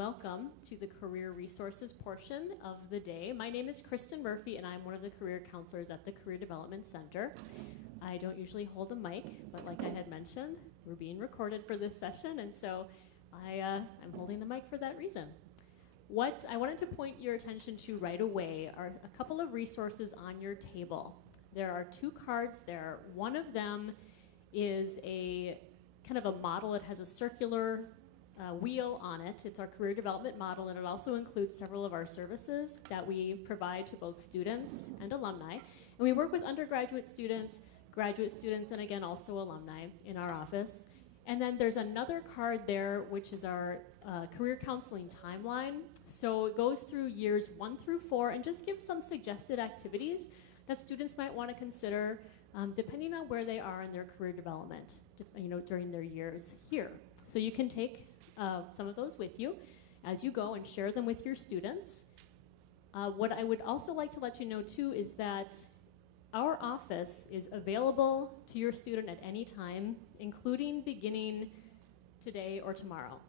welcome to the Career Resources portion of the day. My name is Kristen Murphy, and I'm one of the career counselors at the Career Development Center. I don't usually hold a mic, but like I had mentioned, we're being recorded for this session, and so I'm holding the mic for that reason. What I wanted to point your attention to right away are a couple of resources on your table. There are two cards there. One of them is a kind of a model. It has a circular wheel on it. It's our career development model, and it also includes several of our services that we provide to both students and alumni. And we work with undergraduate students, graduate students, and again also alumni in our office. And then there's another card there, which is our career counseling timeline. So it goes through years 1 through 4 and just gives some suggested activities that students might want to consider depending on where they are in their career development, during their years here. So you can take some of those with you as you go and share them with your students. What I would also like to let you know too is that our office is available to your student at any time, including beginning today or tomorrow.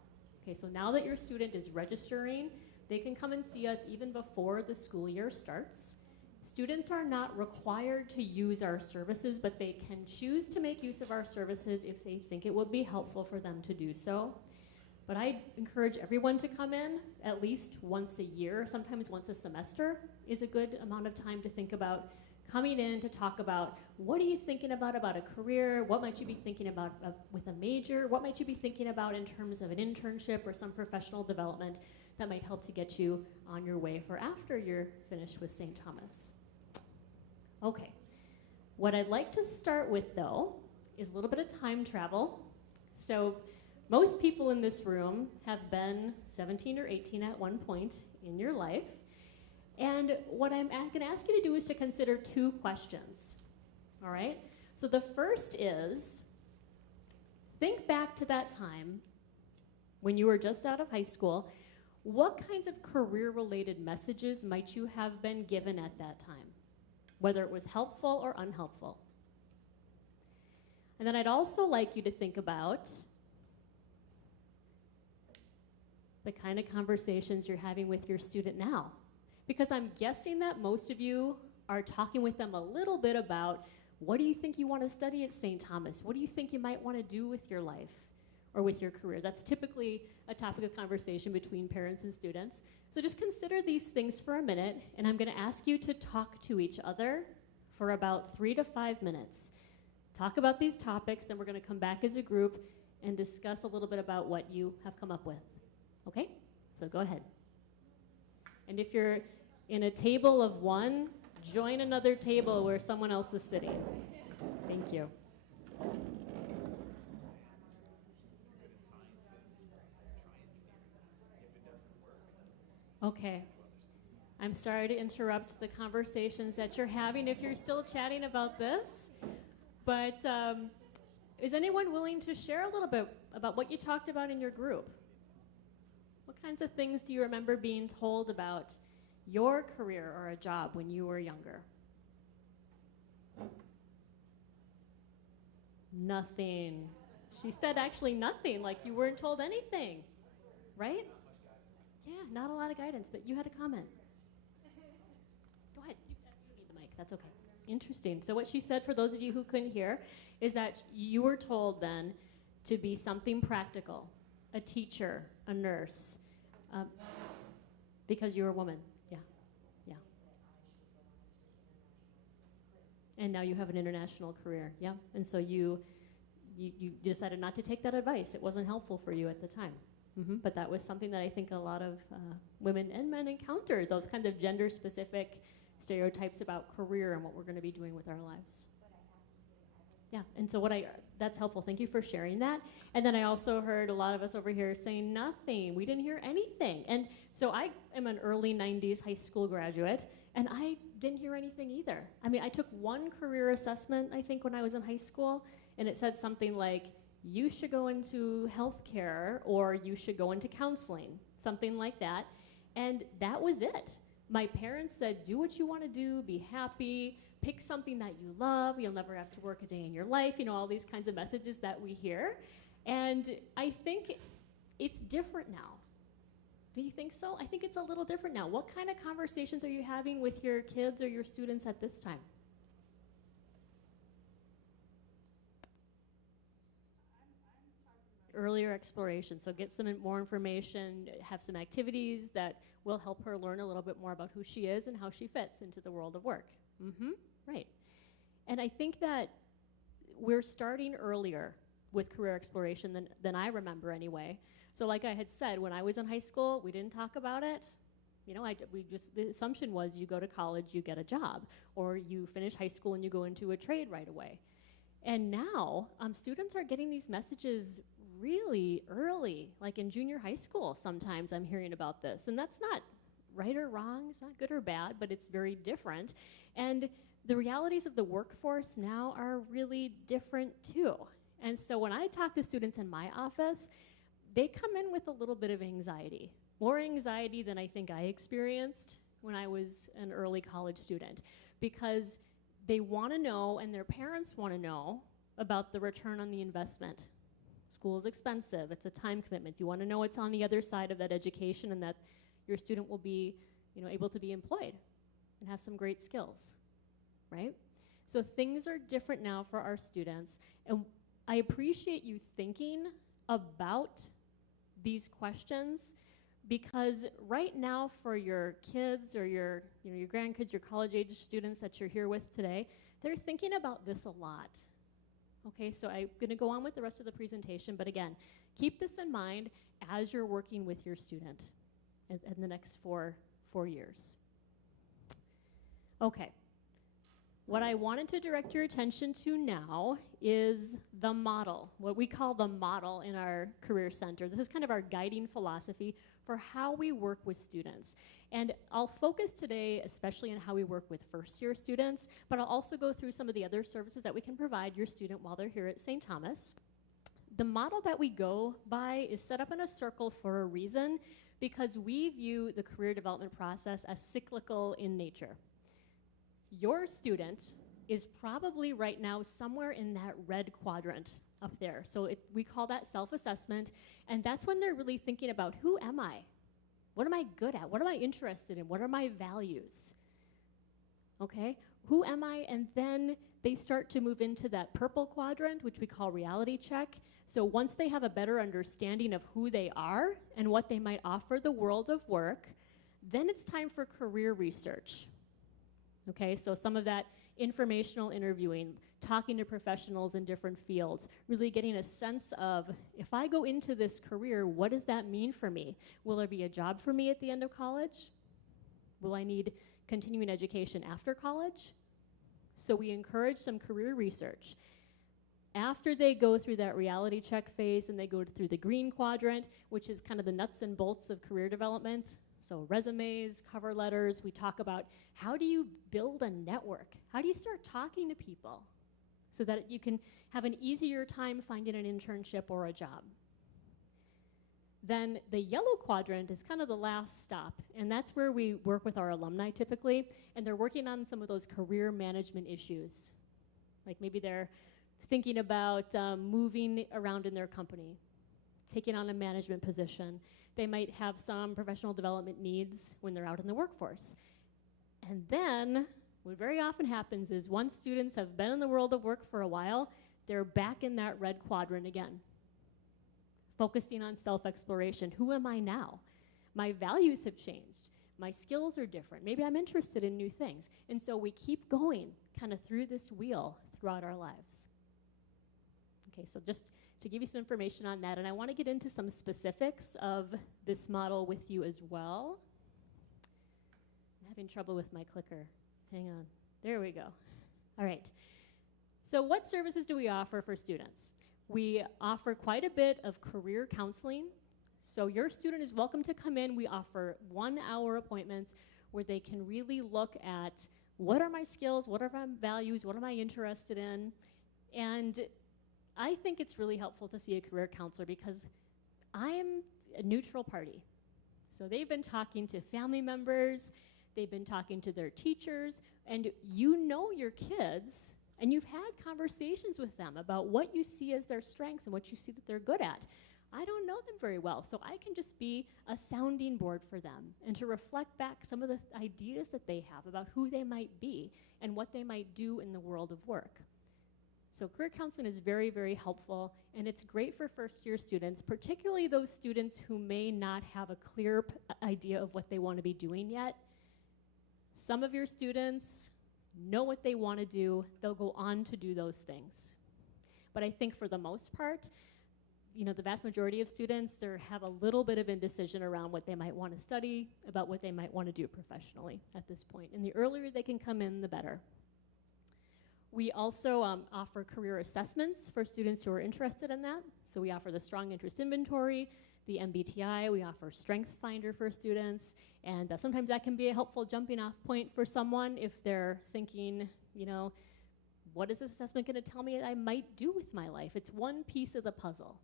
Okay, so now that your student is registering, they can come and see us even before the school year starts. Students are not required to use our services, but they can choose to make use of our services if they think it would be helpful for them to do so. But I encourage everyone to come in at least once a year, sometimes once a semester is a good amount of time to think about coming in to talk about what are you thinking about a career, what might you be thinking about with a major, what might you be thinking about in terms of an internship or some professional development that might help to get you on your way for after you're finished with St. Thomas. Okay, what I'd like to start with though is a little bit of time travel. So most people in this room have been 17 or 18 at one point in your life. And what I'm going to ask you to do is to consider two questions, all right? So the first is, think back to that time when you were just out of high school. What kinds of career-related messages might you have been given at that time, whether it was helpful or unhelpful? And then I'd also like you to think about the kind of conversations you're having with your student now. Because I'm guessing that most of you are talking with them a little bit about what do you think you want to study at St. Thomas? What do you think you might want to do with your life or with your career? That's typically a topic of conversation between parents and students. So just consider these things for a minute, and I'm going to ask you to talk to each other for about 3 to 5 minutes. Talk about these topics, then we're going to come back as a group and discuss a little bit about what you have come up with. Okay? So go ahead. And if you're in a table of one, join another table where someone else is sitting. Thank you. Okay. I'm sorry to interrupt the conversations that you're having if you're still chatting about this, but is anyone willing to share a little bit about what you talked about in your group? What kinds of things do you remember being told about your career or a job when you were younger? Nothing. She said actually nothing, like you weren't told anything, right? Yeah, not a lot of guidance, but you had a comment. Go ahead. You need the mic. That's okay. Interesting. So what she said, for those of you who couldn't hear, is that you were told then to be something practical, a teacher, a nurse, because you're a woman. Yeah. And now you have an international career. Yeah. And so you decided not to take that advice. It wasn't helpful for you at the time. But that was something that I think a lot of women and men encountered, those kinds of gender-specific stereotypes about career and what we're going to be doing with our lives. Yeah, and so that's helpful. Thank you for sharing that. And then I also heard a lot of us over here saying nothing. We didn't hear anything. And so I am an early 90s high school graduate, and I didn't hear anything either. I mean, I took one career assessment, I think, when I was in high school, and it said something like, you should go into healthcare or you should go into counseling, something like that. And that was it. My parents said, do what you want to do, be happy, pick something that you love, you'll never have to work a day in your life, all these kinds of messages that we hear. And I think it's different now. Do you think so? I think it's a little different now. What kind of conversations are you having with your kids or your students at this time? Earlier exploration, so get some more information, have some activities that will help her learn a little bit more about who she is and how she fits into the world of work. Right. And I think that we're starting earlier with career exploration than I remember anyway. So like I had said, when I was in high school, we didn't talk about it. You know, the assumption was you go to college, you get a job, or you finish high school and you go into a trade right away. And now, students are getting these messages really early, like in junior high school sometimes I'm hearing about this. And that's not right or wrong, it's not good or bad, but it's very different. And the realities of the workforce now are really different too. And so when I talk to students in my office, they come in with a little bit of anxiety, more anxiety than I think I experienced when I was an early college student, because they want to know, and their parents want to know, about the return on the investment. School is expensive, it's a time commitment. You want to know what's on the other side of that education and that your student will be, able to be employed and have some great skills, right? So things are different now for our students, and I appreciate you thinking about these questions, because right now for your kids or your grandkids, your college-age students that you're here with today, they're thinking about this a lot. Okay, so I'm going to go on with the rest of the presentation, but again, keep this in mind as you're working with your student in the next four years. Okay, what I wanted to direct your attention to now is the model, what we call the model in our Career Center. This is kind of our guiding philosophy for how we work with students. And I'll focus today especially on how we work with first-year students, but I'll also go through some of the other services that we can provide your student while they're here at St. Thomas. The model that we go by is set up in a circle for a reason, because we view the career development process as cyclical in nature. Your student is probably right now somewhere in that red quadrant up there. So we call that self-assessment, and that's when they're really thinking about, who am I? What am I good at? What am I interested in? What are my values? Okay, who am I? And then they start to move into that purple quadrant, which we call reality check. So once they have a better understanding of who they are and what they might offer the world of work, then it's time for career research. Okay, so some of that informational interviewing, talking to professionals in different fields, really getting a sense of, if I go into this career, what does that mean for me? Will there be a job for me at the end of college? Will I need continuing education after college? So we encourage some career research. After they go through that reality check phase and they go through the green quadrant, which is kind of the nuts and bolts of career development, so resumes, cover letters, we talk about how do you build a network? How do you start talking to people so that you can have an easier time finding an internship or a job? Then the yellow quadrant is kind of the last stop, and that's where we work with our alumni typically, and they're working on some of those career management issues. Like maybe they're thinking about moving around in their company, taking on a management position. They might have some professional development needs when they're out in the workforce. And then what very often happens is once students have been in the world of work for a while, they're back in that red quadrant again, focusing on self-exploration. Who am I now? My values have changed. My skills are different. Maybe I'm interested in new things. And so we keep going kind of through this wheel throughout our lives. Okay, so just to give you some information on that, and I want to get into some specifics of this model with you as well. I'm having trouble with my clicker. Hang on. There we go. All right. So what services do we offer for students? We offer quite a bit of career counseling. So your student is welcome to come in. We offer 1-hour appointments where they can really look at what are my skills, what are my values, what am I interested in, and I think it's really helpful to see a career counselor because I'm a neutral party. So they've been talking to family members, they've been talking to their teachers, and you know your kids, and you've had conversations with them about what you see as their strengths and what you see that they're good at. I don't know them very well, so I can just be a sounding board for them and to reflect back some of the ideas that they have about who they might be and what they might do in the world of work. So career counseling is very, very helpful, and it's great for first-year students, particularly those students who may not have a clear idea of what they want to be doing yet. Some of your students know what they want to do. They'll go on to do those things. But I think for the most part, the vast majority of students, they have a little bit of indecision around what they might want to study, about what they might want to do professionally at this point. And the earlier they can come in, the better. We also offer career assessments for students who are interested in that. So we offer the Strong Interest Inventory, the MBTI, we offer Strengths Finder for students, and sometimes that can be a helpful jumping off point for someone if they're thinking, what is this assessment going to tell me I might do with my life? It's one piece of the puzzle,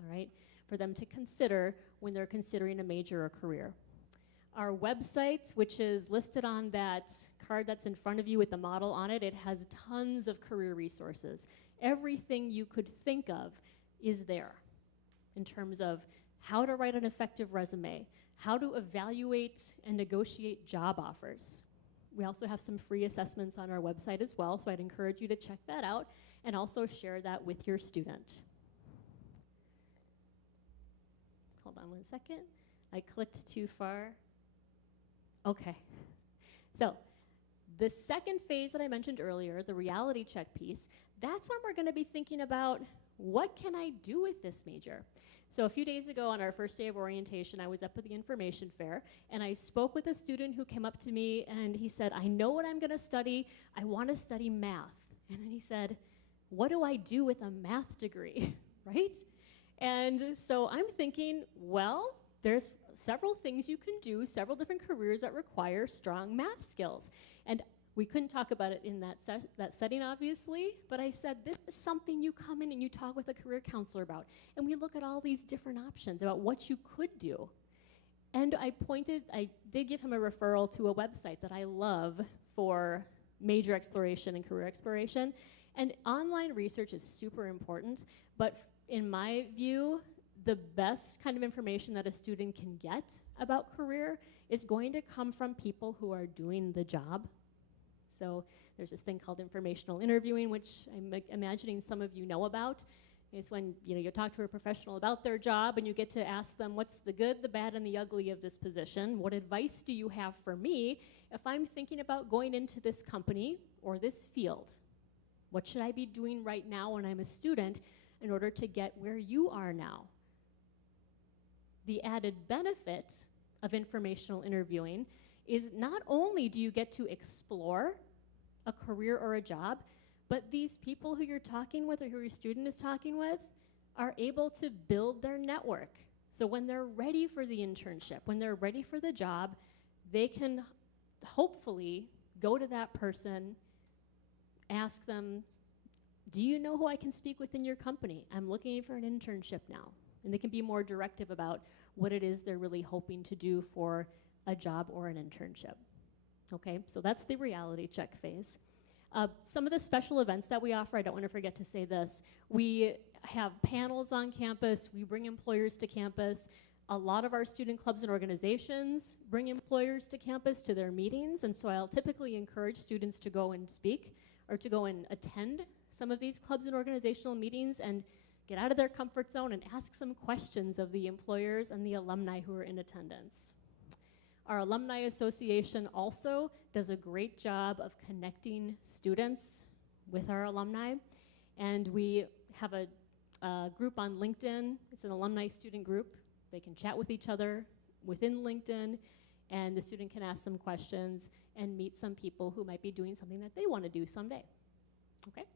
all right, for them to consider when they're considering a major or career. Our website, which is listed on that card that's in front of you with the model on it, it has tons of career resources. Everything you could think of is there in terms of how to write an effective resume, how to evaluate and negotiate job offers. We also have some free assessments on our website as well, so I'd encourage you to check that out and also share that with your student. Hold on one second. I clicked too far. Okay. So the second phase that I mentioned earlier, the reality check piece, that's when we're going to be thinking about what can I do with this major? So a few days ago on our first day of orientation, I was up at the information fair, and I spoke with a student who came up to me, and he said, I know what I'm going to study. I want to study math. And then he said, what do I do with a math degree, right? And so I'm thinking, well, there's several things you can do, several different careers that require strong math skills. And we couldn't talk about it in that setting, obviously, but I said, this is something you come in and you talk with a career counselor about. And we look at all these different options about what you could do. And I did give him a referral to a website that I love for major exploration and career exploration. And online research is super important, but in my view, the best kind of information that a student can get about career is going to come from people who are doing the job. So there's this thing called informational interviewing, which I'm imagining some of you know about. It's when you talk to a professional about their job and you get to ask them, what's the good, the bad, and the ugly of this position? What advice do you have for me if I'm thinking about going into this company or this field? What should I be doing right now when I'm a student in order to get where you are now? The added benefit of informational interviewing is not only do you get to explore a career or a job, but these people who you're talking with or who your student is talking with are able to build their network. So when they're ready for the internship, when they're ready for the job, they can hopefully go to that person, ask them, do you know who I can speak with in your company? I'm looking for an internship now. And they can be more directive about what it is they're really hoping to do for a job or an internship. Okay, so that's the reality check phase. Some of the special events that we offer, I don't want to forget to say this, we have panels on campus, we bring employers to campus. A lot of our student clubs and organizations bring employers to campus to their meetings, and so I'll typically encourage students to go and speak or to go and attend some of these clubs and organizational meetings and get out of their comfort zone and ask some questions of the employers and the alumni who are in attendance. Our Alumni Association also does a great job of connecting students with our alumni, and we have a group on LinkedIn. It's an alumni student group. They can chat with each other within LinkedIn, and the student can ask some questions and meet some people who might be doing something that they want to do someday. Okay?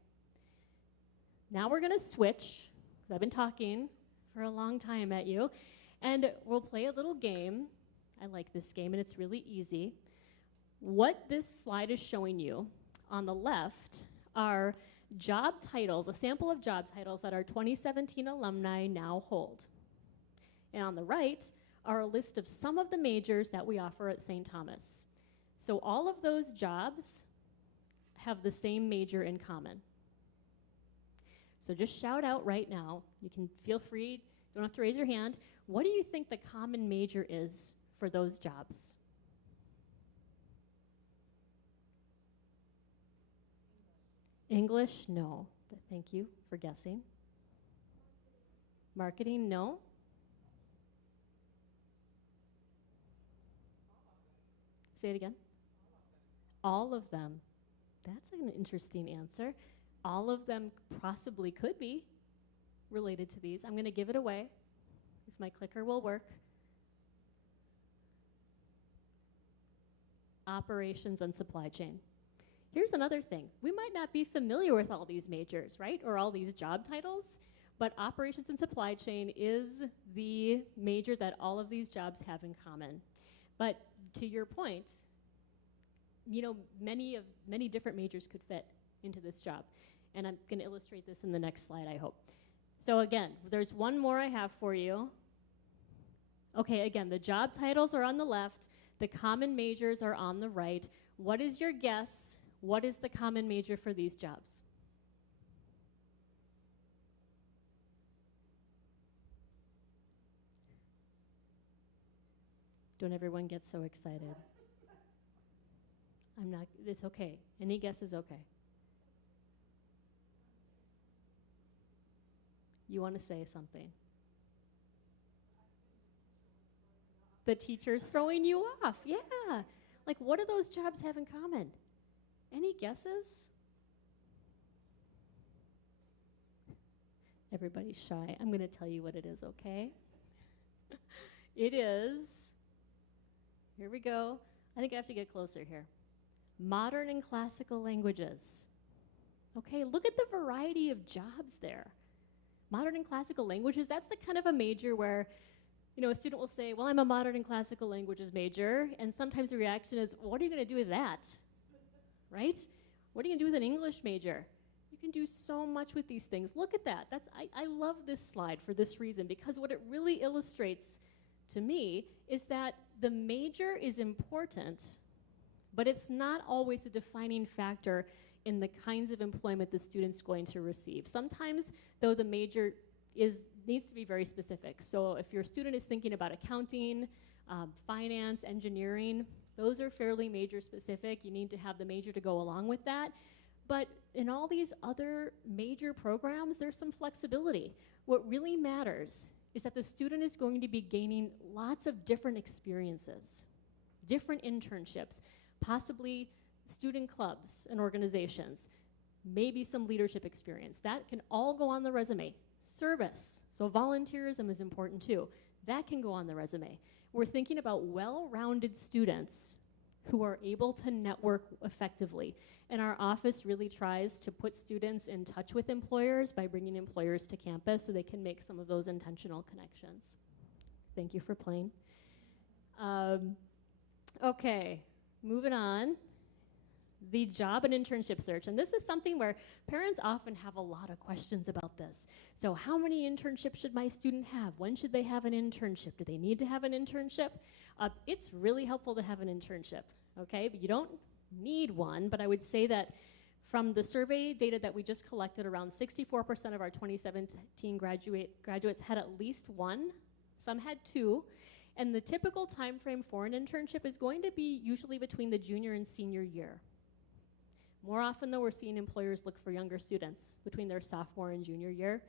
Now we're going to switch, because I've been talking for a long time at you, and we'll play a little game. I like this game, and it's really easy. What this slide is showing you on the left are job titles, a sample of job titles that our 2017 alumni now hold. And on the right are a list of some of the majors that we offer at St. Thomas. So all of those jobs have the same major in common. So just shout out right now. You can feel free Don't have to raise your hand. What do you think the common major is for those jobs? English, no. But thank you for guessing. Marketing, no. Say it again. All of them. That's an interesting answer. All of them possibly could be related to these. I'm going to give it away if my clicker will work. Operations and supply chain. Here's another thing. We might not be familiar with all these majors, right? Or all these job titles, but operations and supply chain is the major that all of these jobs have in common. But to your point, you know, many different majors could fit into this job. And I'm going to illustrate this in the next slide, I hope. So again, there's one more I have for you. Okay, again, the job titles are on the left. The common majors are on the right. What is your guess? What is the common major for these jobs? Don't everyone get so excited. It's okay. Any guess is okay. You want to say something? The teacher's throwing you off, yeah. Like, what do those jobs have in common? Any guesses? Everybody's shy. I'm going to tell you what it is, okay? It is, here we go. I think I have to get closer here. Modern and classical languages. Okay, look at the variety of jobs there. Modern and classical languages, that's the kind of a major where, you know, a student will say, well, I'm a modern and classical languages major, and sometimes the reaction is, what are you going to do with that? Right? What are you going to do with an English major? You can do so much with these things. Look at that. I love this slide for this reason, because what it really illustrates to me is that the major is important, but it's not always the defining factor in the kinds of employment the student's going to receive. Sometimes, though, the major needs to be very specific. So if your student is thinking about accounting, finance, engineering, those are fairly major specific. You need to have the major to go along with that. But in all these other major programs, there's some flexibility. What really matters is that the student is going to be gaining lots of different experiences, different internships, possibly student clubs and organizations, maybe some leadership experience. That can all go on the resume. Service, so volunteerism is important too. That can go on the resume. We're thinking about well-rounded students who are able to network effectively. And our office really tries to put students in touch with employers by bringing employers to campus so they can make some of those intentional connections. Thank you for playing. Okay, moving on. The job and internship search. And this is something where parents often have a lot of questions about this. So how many internships should my student have? When should they have an internship? Do they need to have an internship? It's really helpful to have an internship, okay? But you don't need one, but I would say that from the survey data that we just collected, around 64% of our 2017 graduates had at least one. Some had two. And the typical time frame for an internship is going to be usually between the junior and senior year. More often, though, we're seeing employers look for younger students between their sophomore and junior year.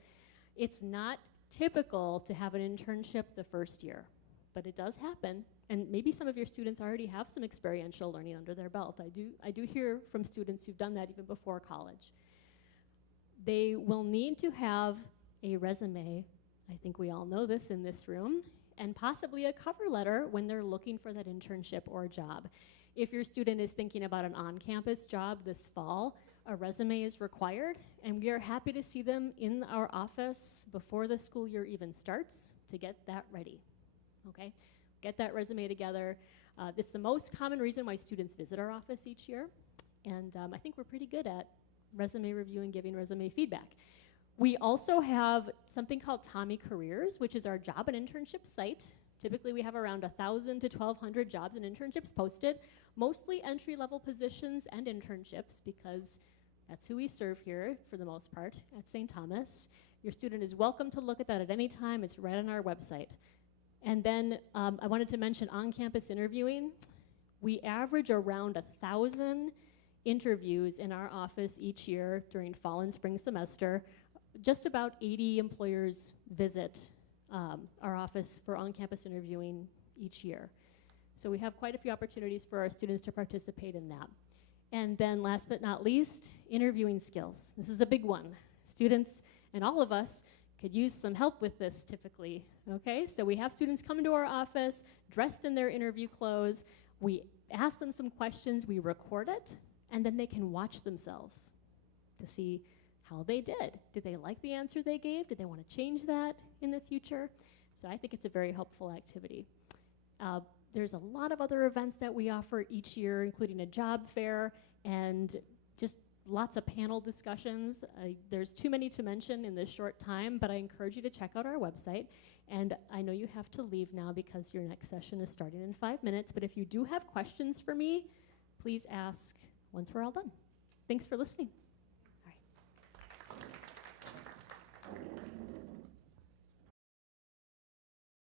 It's not typical to have an internship the first year, but it does happen. And maybe some of your students already have some experiential learning under their belt. I do hear from students who've done that even before college. They will need to have a resume. I think we all know this in this room, and possibly a cover letter when they're looking for that internship or job. If your student is thinking about an on-campus job this fall, a resume is required, and we are happy to see them in our office before the school year even starts to get that ready, okay? Get that resume together. It's the most common reason why students visit our office each year, and I think we're pretty good at resume review and giving resume feedback. We also have something called Tommy Careers, which is our job and internship site. Typically, we have around 1,000 to 1,200 jobs and internships posted, mostly entry-level positions and internships, because That's who we serve here for the most part at St. Thomas. Your student is welcome to look at that at any time. It's right on our website. And then I wanted to mention on-campus interviewing. We average around 1,000 interviews in our office each year during fall and spring semester. Just about 80 employers visit our office for on-campus interviewing each year. So we have quite a few opportunities for our students to participate in that. And then last but not least, interviewing skills. This is a big one. Students and all of us could use some help with this typically, okay? So we have students come into our office dressed in their interview clothes. We ask them some questions, we record it, and then they can watch themselves to see how they did. Did they like the answer they gave? Did they want to change that in the future? So I think it's a very helpful activity. There's a lot of other events that we offer each year, including a job fair and just lots of panel discussions. There's too many to mention in this short time, but I encourage you to check out our website. And I know you have to leave now because your next session is starting in 5 minutes, but if you do have questions for me, please ask once we're all done. Thanks for listening.